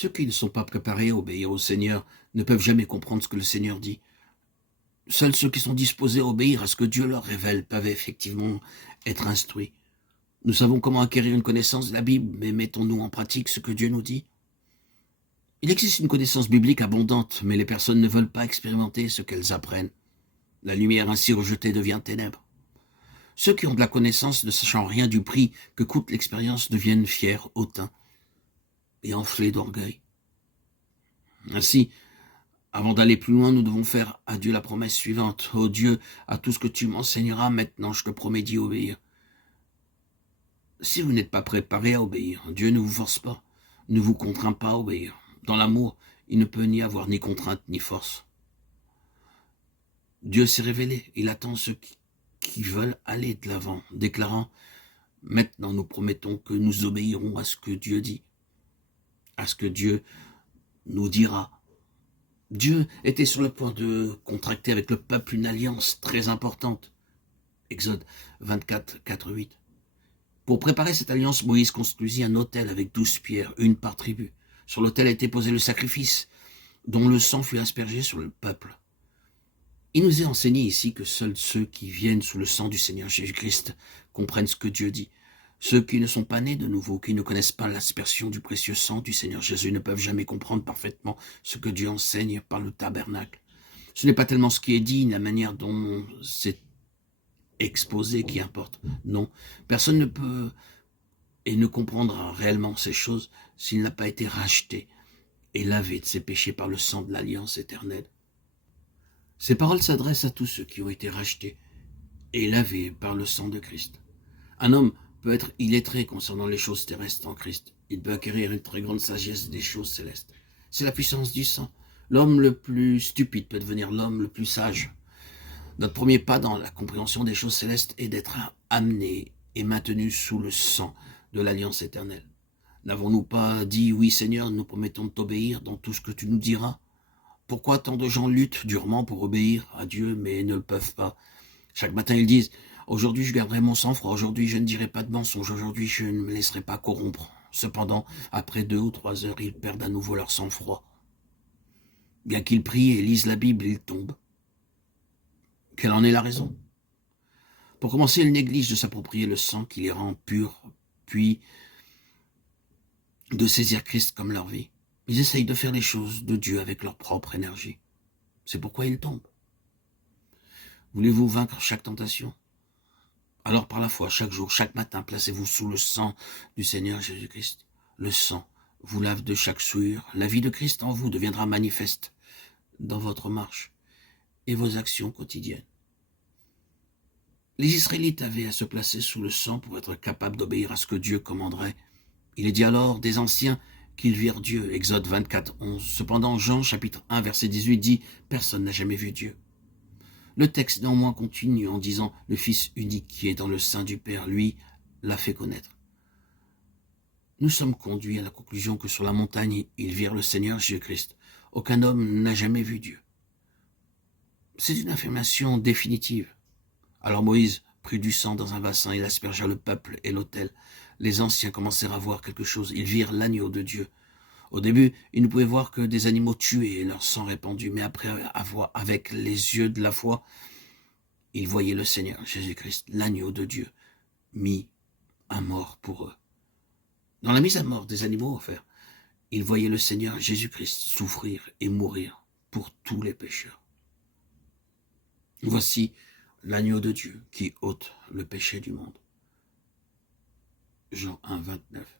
Ceux qui ne sont pas préparés à obéir au Seigneur ne peuvent jamais comprendre ce que le Seigneur dit. Seuls ceux qui sont disposés à obéir à ce que Dieu leur révèle peuvent effectivement être instruits. Nous savons comment acquérir une connaissance de la Bible, mais mettons-nous en pratique ce que Dieu nous dit? Il existe une connaissance biblique abondante, mais les personnes ne veulent pas expérimenter ce qu'elles apprennent. La lumière ainsi rejetée devient ténèbres. Ceux qui ont de la connaissance, ne sachant rien du prix que coûte l'expérience, deviennent fiers, hautains et enflés d'orgueil. Ainsi, avant d'aller plus loin, nous devons faire à Dieu la promesse suivante. Ô Dieu, à tout ce que tu m'enseigneras, maintenant je te promets d'y obéir. Si vous n'êtes pas préparé à obéir, Dieu ne vous force pas, ne vous contraint pas à obéir. Dans l'amour, il ne peut ni avoir ni contrainte ni force. Dieu s'est révélé, il attend ceux qui veulent aller de l'avant, déclarant « Maintenant nous promettons que nous obéirons à ce que Dieu dit, à ce que Dieu nous dira. » Dieu était sur le point de contracter avec le peuple une alliance très importante. Exode 24, 4, 8. Pour préparer cette alliance, Moïse construisit un autel avec 12 pierres, une par tribu. Sur l'autel était posé le sacrifice, dont le sang fut aspergé sur le peuple. Il nous est enseigné ici que seuls ceux qui viennent sous le sang du Seigneur Jésus-Christ comprennent ce que Dieu dit. Ceux qui ne sont pas nés de nouveau, qui ne connaissent pas l'aspersion du précieux sang du Seigneur Jésus, ne peuvent jamais comprendre parfaitement ce que Dieu enseigne par le tabernacle. Ce n'est pas tellement ce qui est dit, la manière dont c'est exposé qui importe. Non, personne ne peut et ne comprendra réellement ces choses s'il n'a pas été racheté et lavé de ses péchés par le sang de l'alliance éternelle. Ces paroles s'adressent à tous ceux qui ont été rachetés et lavés par le sang de Christ. Un homme peut être illettré concernant les choses terrestres en Christ. Il peut acquérir une très grande sagesse des choses célestes. C'est la puissance du sang. L'homme le plus stupide peut devenir l'homme le plus sage. Notre premier pas dans la compréhension des choses célestes est d'être amené et maintenu sous le sang de l'alliance éternelle. N'avons-nous pas dit « Oui Seigneur, nous promettons de t'obéir dans tout ce que tu nous diras » ? Pourquoi tant de gens luttent durement pour obéir à Dieu, mais ne le peuvent pas? Chaque matin, ils disent « Aujourd'hui, je garderai mon sang-froid. Aujourd'hui, je ne dirai pas de mensonge. Aujourd'hui, je ne me laisserai pas corrompre. » Cependant, après 2 ou 3 heures, ils perdent à nouveau leur sang-froid. Bien qu'ils prient et lisent la Bible, ils tombent. Quelle en est la raison? Pour commencer, ils négligent de s'approprier le sang qui les rend purs, puis de saisir Christ comme leur vie. Ils essayent de faire les choses de Dieu avec leur propre énergie. C'est pourquoi ils tombent. Voulez-vous vaincre chaque tentation? Alors par la foi, chaque jour, chaque matin, placez-vous sous le sang du Seigneur Jésus-Christ. Le sang vous lave de chaque souillure. La vie de Christ en vous deviendra manifeste dans votre marche et vos actions quotidiennes. Les Israélites avaient à se placer sous le sang pour être capables d'obéir à ce que Dieu commanderait. Il est dit alors des anciens qu'ils virent Dieu, Exode 24, 11. Cependant, Jean, chapitre 1, verset 18, dit « Personne n'a jamais vu Dieu ». Le texte néanmoins continue en disant « Le Fils unique qui est dans le sein du Père, lui, l'a fait connaître ». Nous sommes conduits à la conclusion que sur la montagne, ils virent le Seigneur Jésus-Christ. Aucun homme n'a jamais vu Dieu. C'est une affirmation définitive. Alors Moïse prit du sang dans un bassin, il aspergea le peuple et l'autel. Les anciens commencèrent à voir quelque chose, ils virent l'agneau de Dieu. Au début, ils ne pouvaient voir que des animaux tués et leur sang répandu, mais après avoir, avec les yeux de la foi, ils voyaient le Seigneur Jésus-Christ, l'agneau de Dieu, mis à mort pour eux. Dans la mise à mort des animaux offerts, ils voyaient le Seigneur Jésus-Christ souffrir et mourir pour tous les pécheurs. Voici l'agneau de Dieu qui ôte le péché du monde. Jean 1, 29.